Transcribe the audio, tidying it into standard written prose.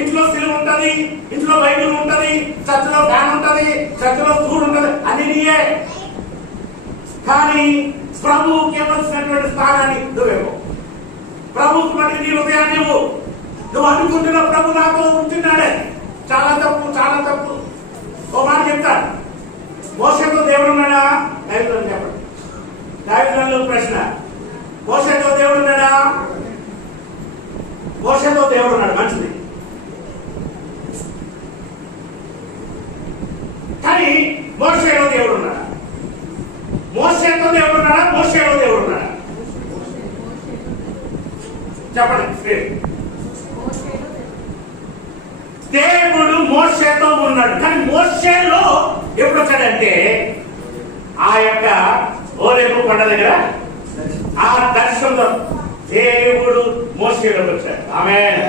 ఇంట్లో సిలువ ఉంటది, ఇంట్లో బైబిల్ ఉంటది, చర్చిలో ఫ్యాన్ ఉంటది, చర్చిలో స్టూల్ ఉంటది, అన్ని నీయే. కానీ ప్రభువుకి ఇవ్వాల్సినటువంటి స్థానాన్ని నువ్వేమో. ప్రభువుకి మళ్ళీ నీ హృదయాన్ని నువ్వు అనుకుంటున్న ప్రభు నాతో ఉంటున్నాడే. చాలా తప్పు, చాలా తప్పు. ఓ మాట చెప్తాను, మోషేతో దేవుడు ఉన్నాడా? దైవజనులు చెప్పండి. దైవజనులు ప్రశ్న, మోషేతో దేవుడు ఉన్నాడా? మోషేతో దేవుడు ఉన్నాడు, మంచిది. కానీ మోషేలో దేవుడు ఉన్నాడా? మోషేతో దేవుడు ఉన్నాడా? మోషేలో దేవుడు ఉన్నాడా? చెప్పండి. దేవుడు మోషేతో ఉన్నాడు, కానీ మోషేలో ఎప్పుడు వచ్చాడంటే ఆ యొక్క ఓరేపు కొండ దగ్గర ఆ దర్శనంలో దేవుడు మోషేలోకి వచ్చాడు. ఆమేన్.